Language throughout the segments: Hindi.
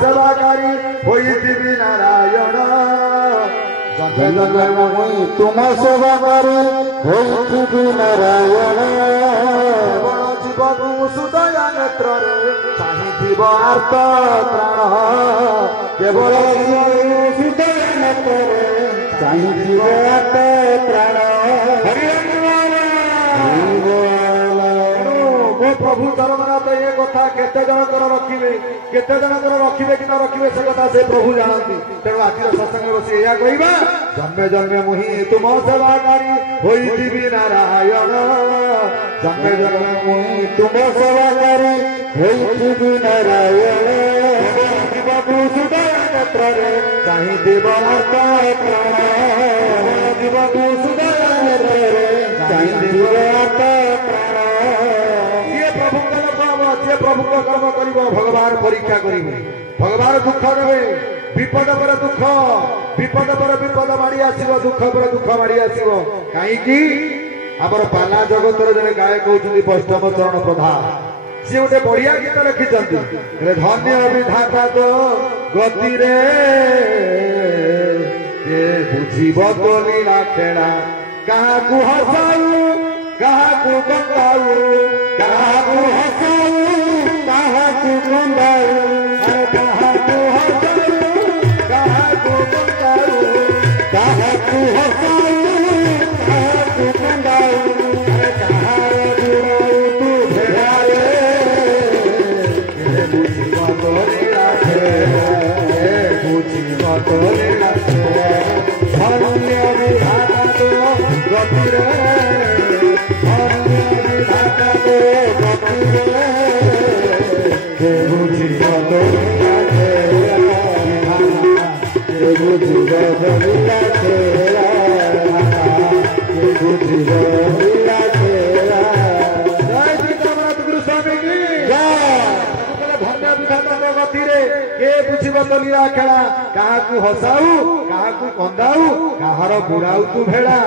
सेवाकारी होइथिबि नारायण जन्मे जन्मे मुहि तुम सेवाकारी होइथिबि नारायण जीवकु सुदया नेत्र चाहिथिब आर्त प्राण केवल सुदया नेत्र चाहिथिब आर्त प्राण प्रभु चरणनाथ ये कथा केते जनकर रखिबे केते जनकर रखिबे कि न रखिबे से कथा से प्रभु जानती तेणु आज सत्संग बसी या कहबा जन्मे जन्मे मुहि तुम सेवाकारी होइथिबि नारायण जन्मे जन्मे मुहि तुम सेवाकारी होइथिबि नारायण जीवकु सुदया नेत्र चाहिथिब आर्त प्राण जीवकु सुदया नेत्र चाहिथिब आर्त प्रभु को कर्म करिब भगवान परीक्षा करिबे भगवान दुख देवे विपद पर दुख विपद पर विपद माड़ी आसीबो दुख पर दुख माड़ी आसीबो काई कि हमर पाला जगतर जने गायक होउछन्ती वैष्णव चरण प्रधान से गोटे बढ़िया गीत लिखिछन्ती धन्य विधाता तो गति रे के बुझिब तो लीला खेला काहाकू हसाऊ काहाकू कंगाऊ काहाकू हसाऊ काहाकू कंगाऊ काहाकू हसाऊ काहाकू कंगाऊ काहाकू हसाऊ काहाकू कंगाऊ कहार जुड़ाऊ तू भेड़ा रे के बुझिब तो लीला खेला के बुझिब तो लीला खेला धन्य विधाता तो गति रे खेला काहाकू हसाऊ काहाकू कंदाऊ काहार बुड़ाऊ तू भेड़ा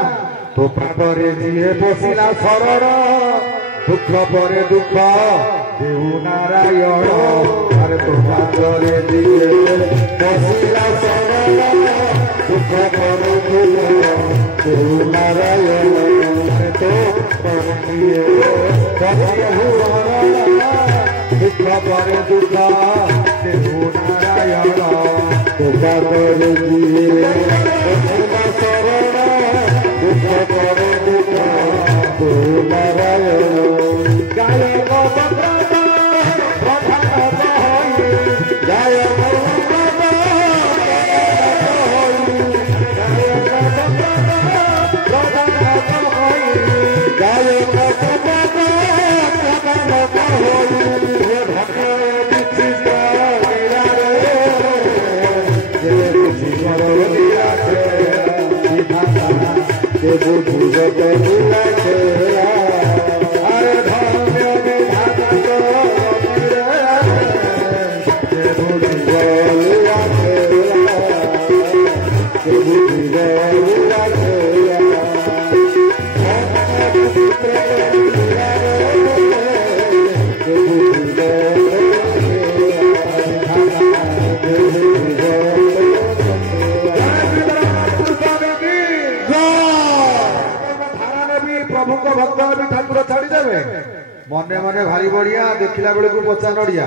तो पादरे जिए बसिला शरण दुख परे दुख देहु नारायण अरे तो पादरे जिए बसिला शरण दुख परे दुख देहु नारायण अरे तो परे जिए दुख परे दुख देहु नारायण तो पादरे जिए बसिला शरण दुख परे दुख देहु नारायण गायक मने मने भारी बढ़िया देखला बेले को पचा नड़िया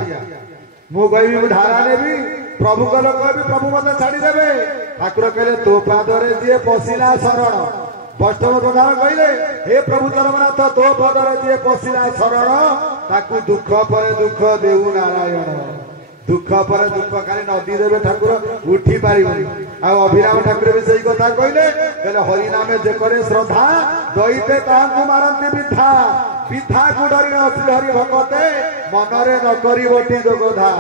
मु कहबी धारा नेबी प्रभु को कहबी प्रभु मते छाड़ी देबे ठाकुर कहले तो पादरे जे पसिला शरण वैष्णव प्रधान कहले हे प्रभु जगन्नाथ तो पादरे जे पसिला शरण ताकू दुख परे दुख देहु नारायण दुख पर दुख खाली नदी देवे ठाकुर उठी पारिबनी आ अभिराम ठाकुर भी सही कथा कहले कहले हरि नामे जे करे श्रद्धा दैते तांकु मारंती विधा विधा को डरी असली हरि भगते मनरे न करिवटी जोगधा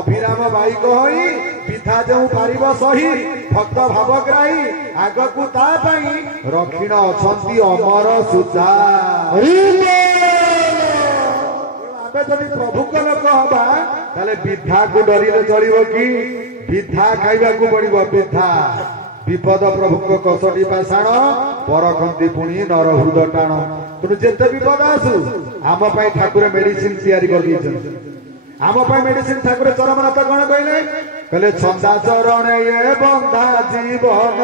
अभिराम बाई कहि विधा जो पारिब सही भक्त भावग्राही आगकु ता पई रखिण अछंती अमर सुचा आबे जदि प्रभु को लोक हबा ताले विधा को डरिले चलिबो कि विधा खाइबा को पड़िबो विधा विपद प्रभु को कसटी पाषाण परखंती पुणी नर हृदय टाण तेणु जेते विपद आसु आम ठाकुर मेडिसिन तैयारी कर आम मेडिसिन ठाकुर चरमनाथ कौन कहले कहले छंदा चरण ये बंधा जीवन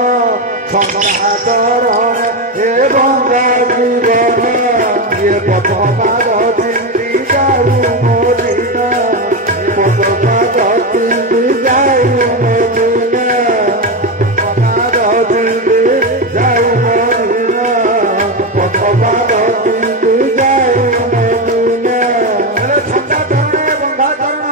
छंदा चरण ये बंधा जीवन ये पथपाद चिंती जाऊ मोदिन पद चिंती जाऊ मोदिन पथपाद चिंती जाऊ मोदिन पद चिंती जाऊ मोदिन कहले छंदा चरण ये बंधा चरण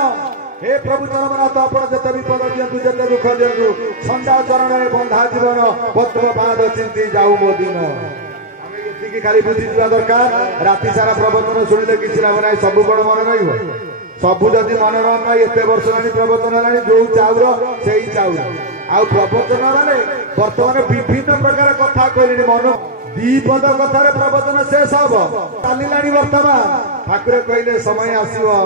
हे प्रभु चरमनाथ आपण जते विपद दियंतु जते दुख दियंतु छंदा चरण बंधा जीवन पद्मपाद चिंती जाऊ मोदिन आमे एतिकी खाली बुझी जिवा दरकार राति सारा प्रवचन सुनिले किछि लाभ नाही सब बड़ मन रहइबो सब जदि मन रहन नाही एते वर्ष लानी प्रवचन लानी जो चाउर सेही चाउर आउ प्रवचन माने वर्तमान विभिन्न प्रकार कथा कहलिनी मन दीपद कथार प्रवचन शेष हब चालिलानी वर्तमान ठाकुर कहले समय आसीबो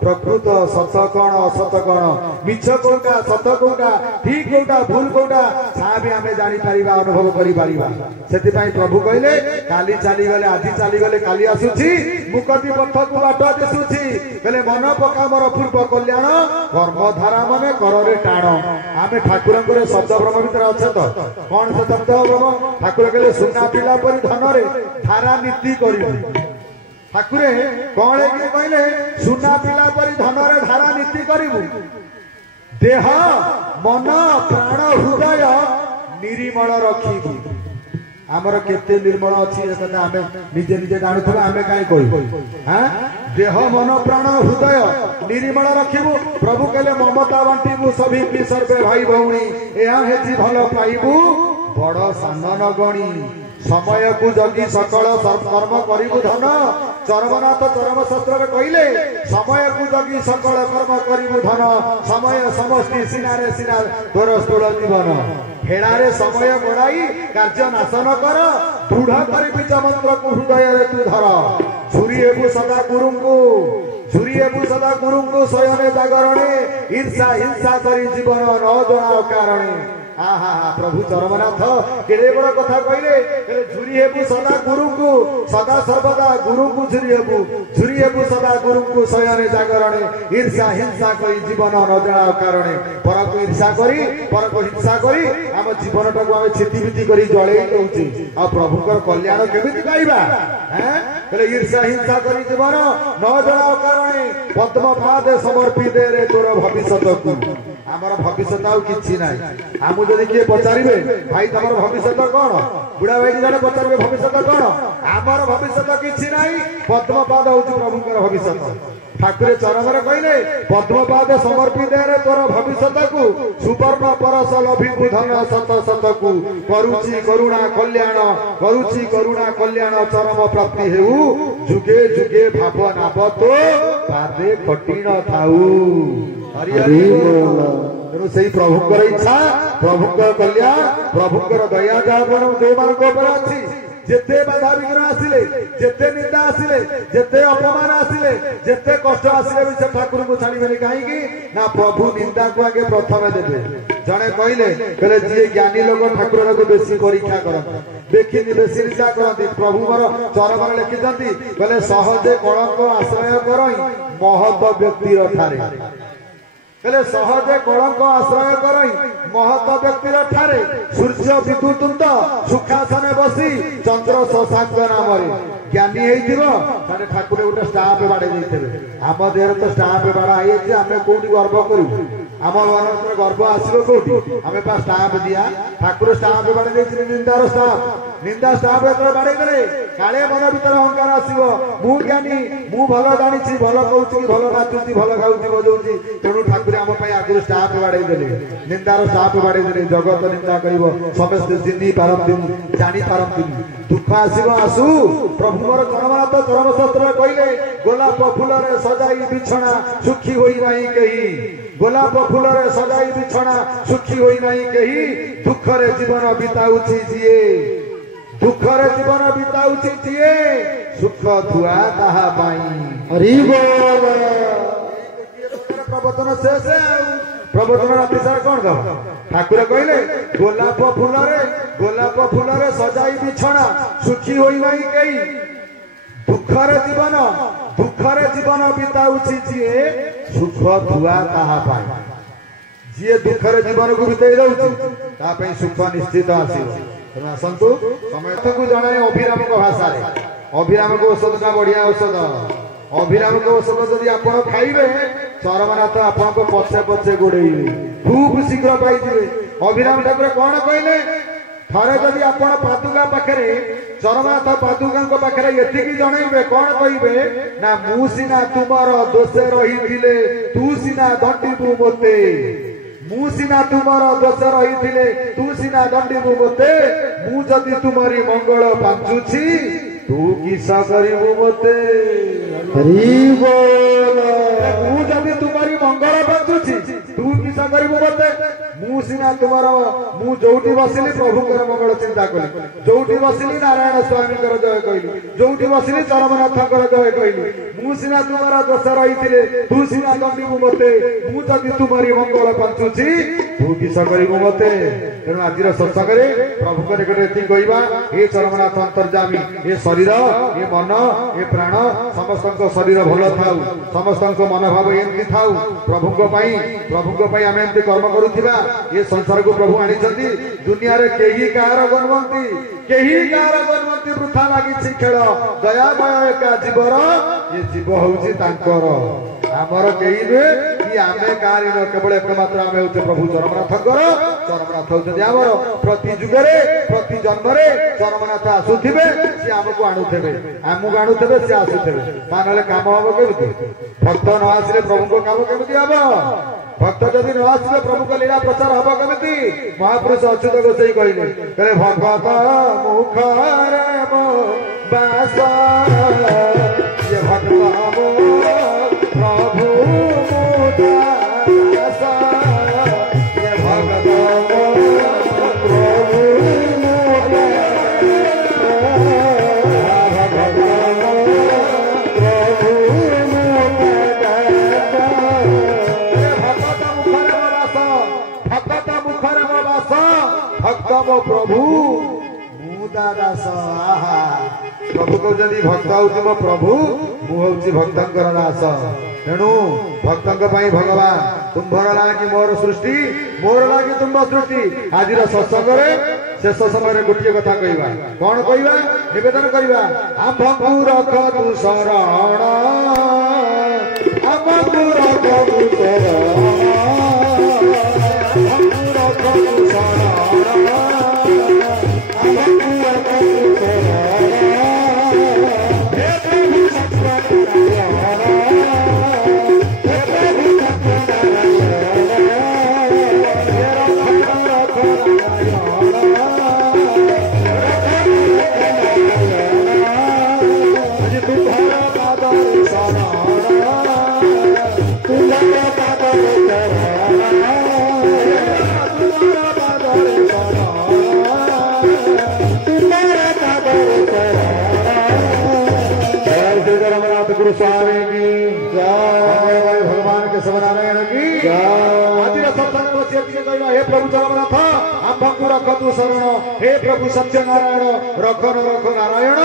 प्रकृत सत कौन असत कौन मिछ कोटा सत कोटा ठीक कोटा भूल कोटा सा भी आमे जानि परिबा अनुभव करि परिबा सेति पई प्रभु कहले काली चली गले आधी चली गले काली आसुची मुकति पथ को बाट दिसुची कहले मन पका मोर पूर्व कल्याण कर्म धारा मने कररे टाण आमे ठाकुरंकर शब्द ब्रह्म भीतर अछे तो कोन से शब्द ब्रह्म ठाकुर कहले सुना पिला परि धन रे धारा नीति करिबो ठाकुरे कौन कि कहले सुना पिला परी धनरे धारा नीति करिबु देह मन प्राण हृदय निर्मल रखिबु आमर केते निर्मल अछि ए कथा आमे निजे निजे जानुथबा आमे काई कहू हां देह मन प्राण हृदय निर्मल रखिबु प्रभु कहले ममता बांटिबु सभी की सर्वे भाई भौणी एहा हेची भल पाइबु बड़ सान न गणी समय को जगी सकल कर्म करिबु धन चरमनाथ चरम शास्त्र कहले समय को जगी सकल कर्म करिबु धन समय समष्टि सिनारे सिना तोर स्थूल जीवन हेड़ारे समय गड़ाई कार्य नाशन कर दृढ़ करी बीज मंत्र को हृदय रे तू धर छुरी हेबु सदा गुरुंकु छुरी हेबु सदा गुरुंकु शयने जागरणे ईर्षा हिंसा करी जीवन न जनाओ कारणे आहा प्रभु चरमनाथ केड़े बड़ कथा कहले झुरी हेबु सदा गुरु को सदा सर्वदा गुरु को झुरी हेबु सदा गुरु को शयने जागरणे ईर्षा हिंसा करी जीवन न जनाओ कारणे पर को ईर्षा करी पर को हिंसा करी हम जीवन टाको हम छितिबिति करी जळेई दउची आ प्रभुकर कल्याण केमिति पाइबा हैं कहले ईर्षा हिंसा करी जीवन न जनाओ कारणे पद्मपाद समर्पित रे तोर भविष्यत को आमर भविष्यत आउ किछि नाही आमु जदि किए पचारिबे भाई तमर भविष्यत कोन बुढ़ा भाई जने पचारिबे भविष्यत कोन आमर भविष्यत किछि नाही पद्मपाद होउची प्रभुकर भविष्यत ठाकुर चरणरे कहले पद्मपाद समर्पित रे तोर भविष्यत को सुवर्ण परस लभिबु धन सत सत को करूची करुणा कल्याण चरम प्राप्ति हेउ जुगे जुगे भाव नाभ तो पादे कठिन थाउ हरि हरि तेणु से प्रभुकर इच्छा प्रभुकर कल्याण प्रभुकर दया जावन जो मान अच्छी जेते बाधा विघ्न आसिले जेते निंदा आसिले जेते अपमान आसिले जेते कष्ट आसिले भी से ठाकुर को छाड़िबेनी काहेकि ना प्रभु निंदा को आगे प्रथम देबे जने कहले जे ज्ञानी लोग ठाकुर को बेसी परीक्षा करन देखिनि बेसी निंदा करन प्रभु मोर चरमर लिखिजंती कहले सहजे कलंक आश्रय करई महत व्यक्ति रठारे कहले सहजे कलंक आश्रय करई महत व्यक्ति ठारे सूर्य विद्युतुंत सुखासने बसी चंद्र शशांक नाम ज्ञानी होते ठाकुर गोटे स्टाम्प बाड़े आम देह तो स्टाम्प बाड़ा है आम कौटी गर्व करू आम मन गर्व आसो कौटी आम स्टाम्प दिया ठाकुर स्टाम्प बाड़े निंदार स्टाम्प निंदा स्टाम्प जो बाड़े देले काले मन भीतर अहंकार आसो मु ज्ञानी मु भल जानी भल कहूँ भल नाचुची भल गाँची बजाऊँगी तेणु ठाकुर आम आगुरी स्टाम्प बाड़े देले निंदार स्टाम्प बाड़े देले जगत निंदा कर समस्ते चिन्ह पारती जानी पारती दुख आसो आसू प्रभु मोर चरमनाथ चरम शास्त्र कहले गोलाप फूल रे सजाई बिछଣା सुखी होई नहीं कही गोलाप फूल रे सजाई बिछଣା सुखी होई नहीं कही दुख रे जीवन बिताउछि जिए दुख रे जीवन बिताउछि जिए सुख थुआ ताहा पाई हरि बोल प्रवचन शेष प्रवचन राति सारा कौन दब ठाकुर कहले गोलाप फूल रे सजाई बिछଣା सुखी होई नहीं कही दुखरे जीवन बिताउछि जिए सुख थुआ ताहा पाई जी दुखर जीवन को बीते जाऊँ सुख निश्चित आसो तेणु आसतु समस्त को जनाए अभिराम भाषा अभिराम को औषध का बढ़िया औषध अभिराम को औषध जदि आप खाइबे चरमनाथ आपन को पछे पछे गोड़े खूब शीघ्र पाइबे अभिराम ठाकुर कौन कहले थरे जदि आप पादुका पाखे चरमनाथ पादुका पाखे ये जनइबे कौन कहे ना मु सीना तुमर दोषे रही तू सीना दंडीबू मते मु सीना तुमर दोष रही तू सीना दंडीबू मते मु जदि तुमरी मंगल पाचुछि तू किस करू मते मु जदि तुमरी मंगल पाचुछि तू किस करू मते मु सीना तुमर मु जोटी बसिली प्रभुकर मंगल चिंता कली जोटी बसिली नारायण स्वामी जय कहली जोटी बसिली चरमनाथ जय कहली मु सीना तुमर दोष रही तू सीना दंडीबू मते मु जदि तुमरी मंगल पाचुछि तू किस करू मते तेणु आज सत्संग प्रभु निकट ये कहवा ये चरमनाथ अंतर्जामी ये शरीर ये मन ये प्राण समस्त शरीर भल था समस्त मनोभाव एमती था प्रभु आम एमती कर्म करुवा ये संसार को प्रभु आनी दुनिया रे केही कार गणवंती वृथा लगी खेल दयामय एका जीवर ये जीव हूँ आमर कई नुहे कि आम कारी न केवल एकमात्र आम हूँ प्रभु चरमनाथ होती आमर प्रति जुगे प्रति जन्म चरमनाथ आसुवे सी आमको आणुवे आमको आणुवे सी आसुवे ता ना कम हम केमी भक्त न आसिले प्रभु को कम केमी हम भक्त जदि न आसिले प्रभु को लीला प्रचार हम केमी महापुरुष अच्युत गोसाई कहले भगत मुखरे मो बास ये भगत प्रभु मुदासा ये भगत प्रभु भक्त मो प्रभु मुदास प्रभु को जदि भक्त हूँ मो प्रभु मुझे भक्तर दास तेणु भक्त भगवान तुम्भर लागी मोर सृष्टि मोर लागी तुम सृष्टि आज सत्संग शेष समय गोटे कथा कहवा कौन कहवा निवेदन करवा आम्भकु रख तू शरण आम्भकु रख तू शरण आम्भकु रख तू शरण आम्भकु रख तू शरण स्वामी की जय भगवान के सवनारायण की जय हे प्रभु चरमनाथ आम्भकु रख तू शरण हे प्रभु सत्यनारायण रख न रख नारायण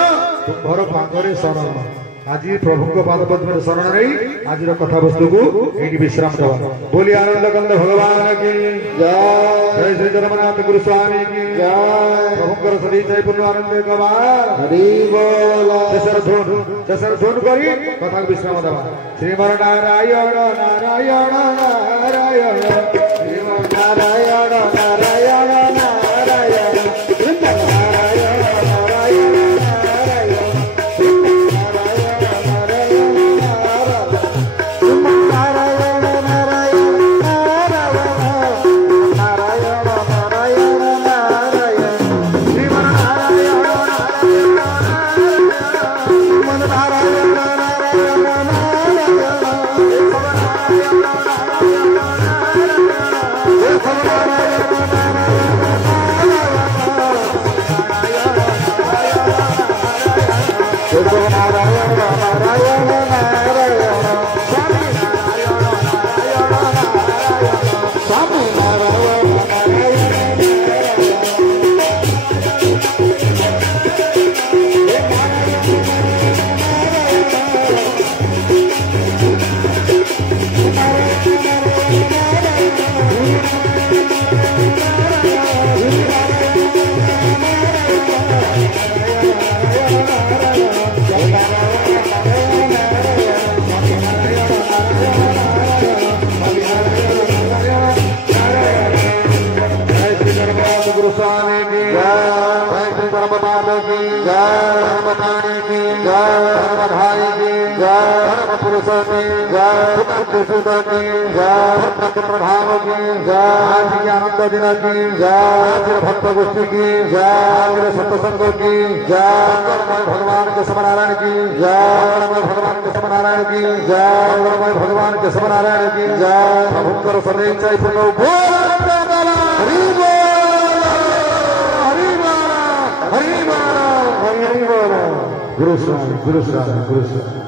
तुम्भर पादरे शरण आज प्रभु को पाद पद्म शरण नहीं आज कथा वस्तु को ये विश्राम दवा बोली आनंद कंद भगवान की जय श्री चरमनाथ गुरु स्वामी की जय प्रभु सदी चैतन्य आनंद कबार हरि बोल शेषर धुन करी कथा को विश्राम दवा श्रीमन नारायण नारायण नारायण श्रीमन नारायण नारायण नारायण प्राणी की जय, धर्मधारी की जय, धर्म पुरुष की जय, सुत की जय, प्रभाव की जय, आनंद दिन की जय, भक्त गोष्ठी की जय, सत्संग की जय, भगवान के समनारायण की जय, भगवान के समनारायण की जय, भगवान के समनारायण की जय, प्रभुकर सदैव चाय पूर्ण बोल हरि बोल हरि बोल हरि बोल हरि बोल गुरु स्वामी गुरु स्वामी गुरु स्वामी।